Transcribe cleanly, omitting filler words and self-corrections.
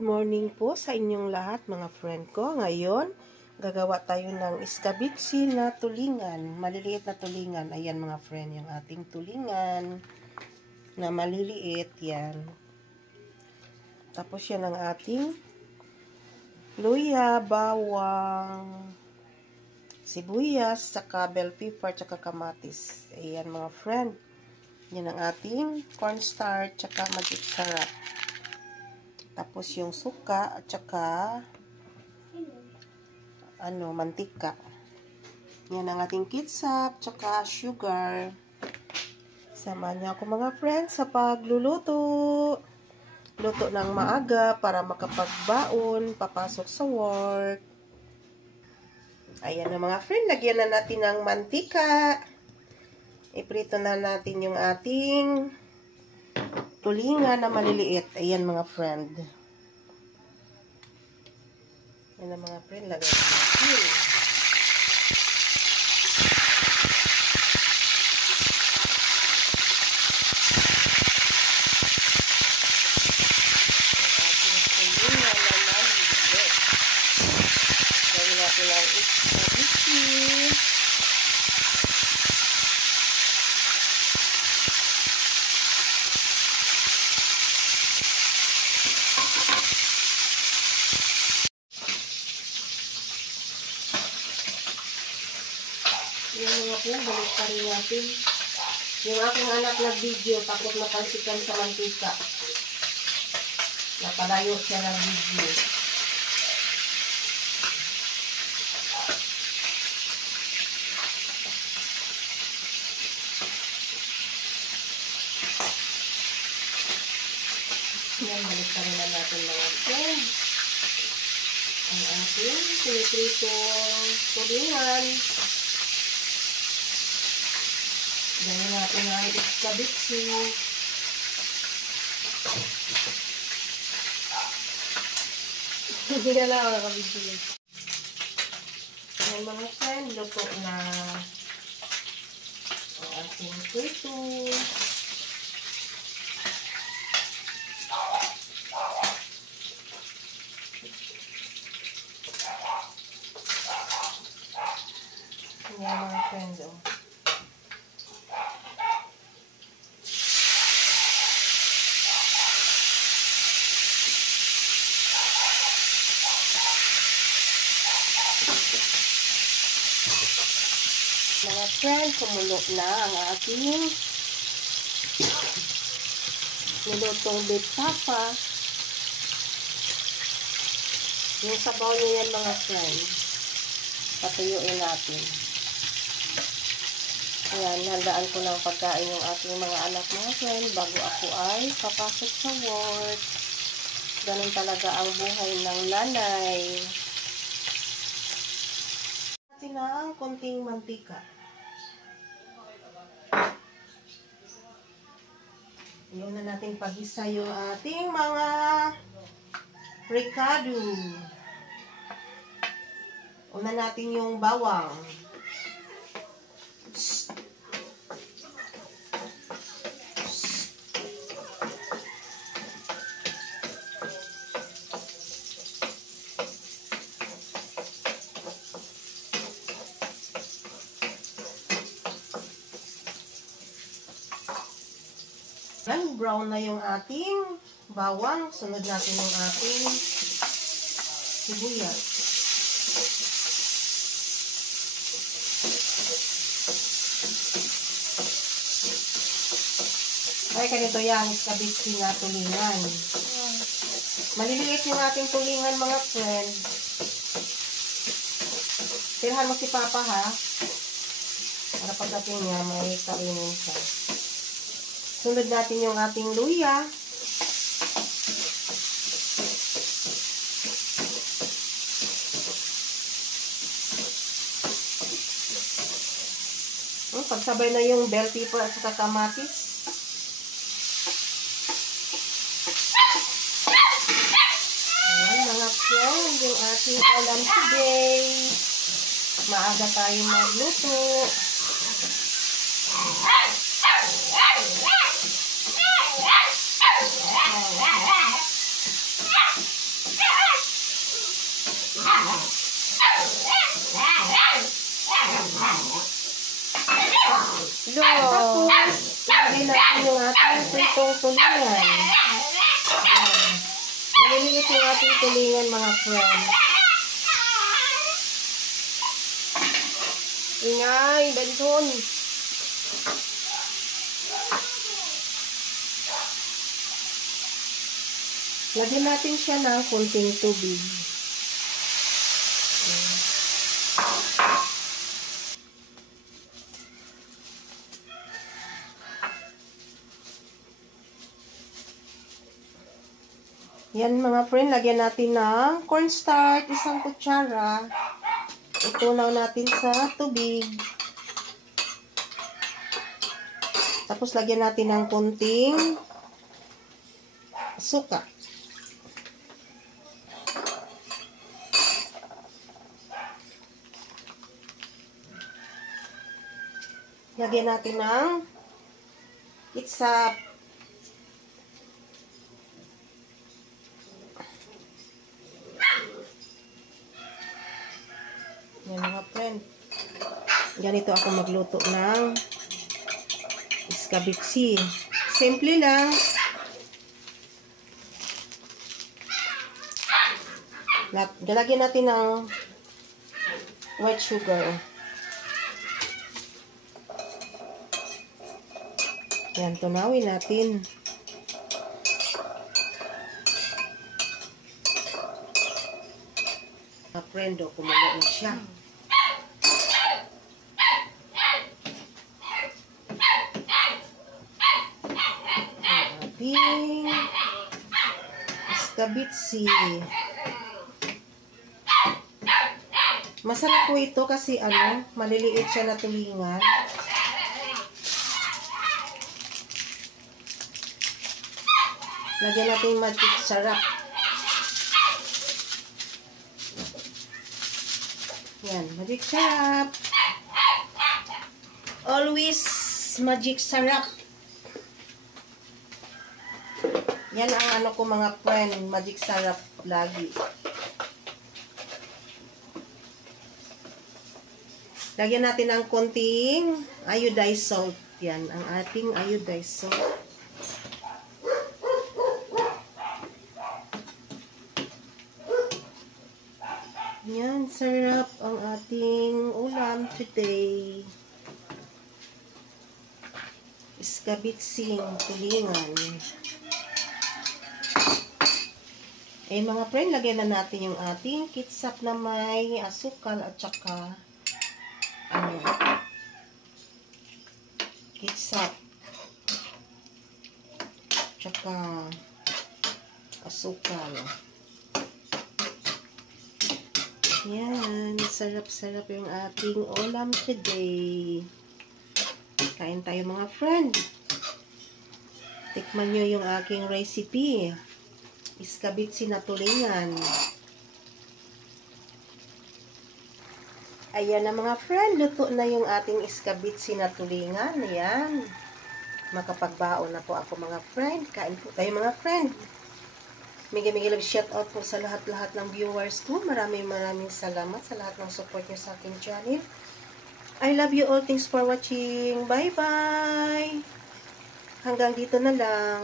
Morning po sa inyong lahat mga friend ko. Ngayon, gagawa tayo ng iskabitsi na tulingan. Maliliit na tulingan. Ayan mga friend, yung ating tulingan na maliliit. Yan. Tapos yan ang ating luya, bawang, sibuyas, saka bell pepper, saka kamatis. Ayan mga friend. Yan ang ating cornstarch, saka magic sarap. Tapos yung suka at saka mantika. Yan ang ating ketchup, saka sugar. Samahan niyo ako mga friends sa pagluluto. Luto ng maaga para makapagbaon, papasok sa work. Ayan na mga friend, lagyan na natin ng mantika. Iprito na natin yung ating tulingan na maliliit. Ayan mga friend. Ayan na mga friend. Lagay natin. Ating tulingan na maliliit. Gawin natin ang iskabitsi. Yung mga po, balik pa rin natin. Yung aking anak na video, tapos napansikan sa mantika. Napalayo siya ng video. Yan, balik pa rin na natin mga friends. Ang ating pinipritong tulingan. Gawin natin ang iskabitsi. Hindi na lang ako nakabitsi. Ayan mga friend, luto na ang ating prito. Ayan mga friend, Mga friend, kumulo na ang ating nilutong beef tapa. Yung sabaw niya yan mga friend. Patuyuin natin. Ayan, handaan ko lang pagkain yung ating mga anak mga friend bago ako ay papasok sa work. Ganun talaga ang buhay ng nanay. Natin ang konting mantika. Iyon na natin pag-isa yung ating mga ricado. Una natin yung bawang. Brown na yung ating bawang. Sunod natin yung ating sibuyas. Ay, ganito yan. Iskabitsi na tulingan. Maliliit yung ating tulingan mga friend. Tirahan mo si Papa ha. Para pagdating niya, may kainin siya. Sunod natin yung ating luya. Pagsabay na yung bell pepper at saka kamatis. Ayan mga friend, yung ating ulam today. Maaga tayo magluto. Tapos, ilagay natin yung ating pritong tulingan. Ayan. Maliliit yung ating tulingan, mga friend. Ingay, Benson. Lagyan natin siya ng konting tubig. Yan mga friend, lagyan natin ng cornstarch, 1 kutsara. Itunaw natin sa tubig. Tapos lagyan natin ng konting suka. Lagyan natin ng ketchup. Yan mga friend. Ganito ako magluto ng iskabitsi. Simple lang. Lagyan natin ng white sugar. Yan, tunawin natin. Mga friend, kumulo na siya. Ating iskabitsi. Masarap po ito kasi maliliit siya na tulingan. Lagyan natin magic sarap. Yan, magic sarap. Always magic sarap. Yan ang ko mga friend, magic sarap lagi. Lagyan natin ng konting iodized salt. Yan, ang ating iodized salt. Yan, sarap ang ating ulam today. Iskabitsing tulingan. Mga friend, lagyan na natin yung ating ketchup na may asukal at saka ketchup tsaka asukal. Yan, sarap-sarap yung ating ulam today. Kain tayo mga friend. Tikman nyo yung aking recipe. Iskabitsi na tulingan. Ayan na mga friend, luto na yung ating iskabitsi na tulingan. Ayan. Makapagbaon na po ako mga friend. Kain po tayo mga friend. Mega love shout out po sa lahat-lahat ng viewers ko. Maraming salamat sa lahat ng support nyo sa aking channel. I love you all. Thanks for watching. Bye-bye. Hanggang dito na lang.